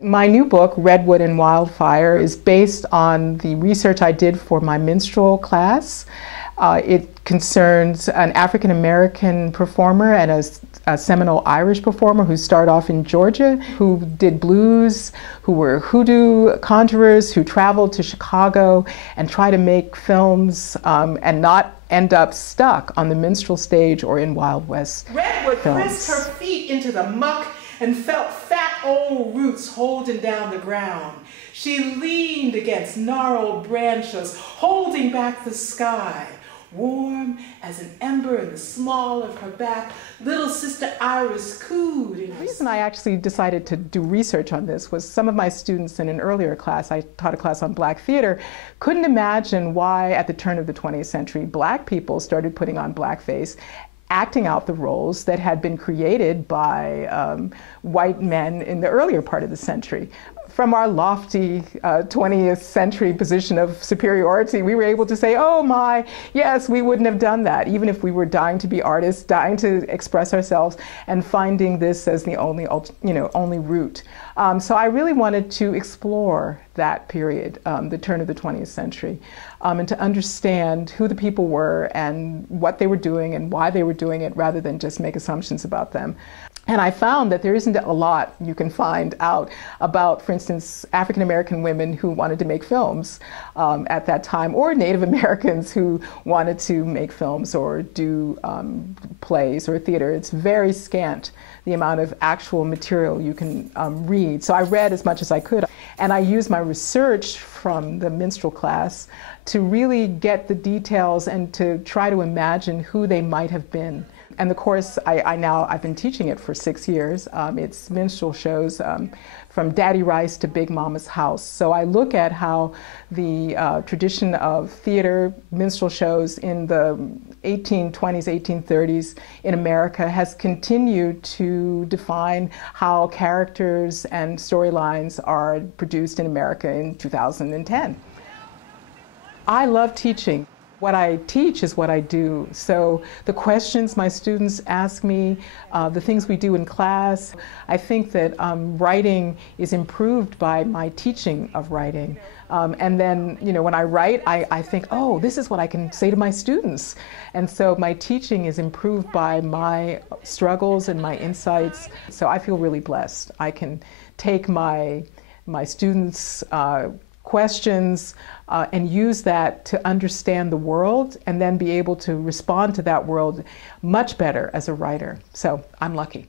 My new book, Redwood and Wildfire, is based on the research I did for my minstrel class. It concerns an African-American performer and a Seminole Irish performer who started off in Georgia, who did blues, who were hoodoo conjurers, who traveled to Chicago and tried to make films and not end up stuck on the minstrel stage or in Wild West Redwood films. pressed her feet into the muck and felt fat old roots holding down the ground. She leaned against gnarled branches, holding back the sky. Warm as an ember in the small of her back, little Sister Iris cooed in her. The reason I actually decided to do research on this was some of my students in an earlier class, I taught a class on black theater, couldn't imagine why at the turn of the 20th century black people started putting on blackface, acting out the roles that had been created by white men in the earlier part of the century. From our lofty 20th century position of superiority, we were able to say, oh my, yes, we wouldn't have done that, even if we were dying to be artists, dying to express ourselves, and finding this as the only route. So I really wanted to explore that period, the turn of the 20th century, and to understand who the people were and what they were doing and why they were doing it, rather than just make assumptions about them. And I found that there isn't a lot you can find out about, for instance, African-American women who wanted to make films at that time, or Native Americans who wanted to make films or do plays or theater. It's very scant, the amount of actual material you can read. So I read as much as I could. And I used my research from the minstrel class to really get the details and to try to imagine who they might have been. And the course, I've been teaching it for 6 years. It's minstrel shows from Daddy Rice to Big Mama's House. So I look at how the tradition of theater, minstrel shows in the 1820s, 1830s in America has continued to define how characters and storylines are produced in America in 2010. I love teaching. What I teach is what I do. So the questions my students ask me, the things we do in class, I think that writing is improved by my teaching of writing. And then, when I write, I think, oh, this is what I can say to my students. And so my teaching is improved by my struggles and my insights. So I feel really blessed. I can take my students' questions and use that to understand the world and then be able to respond to that world much better as a writer. So I'm lucky.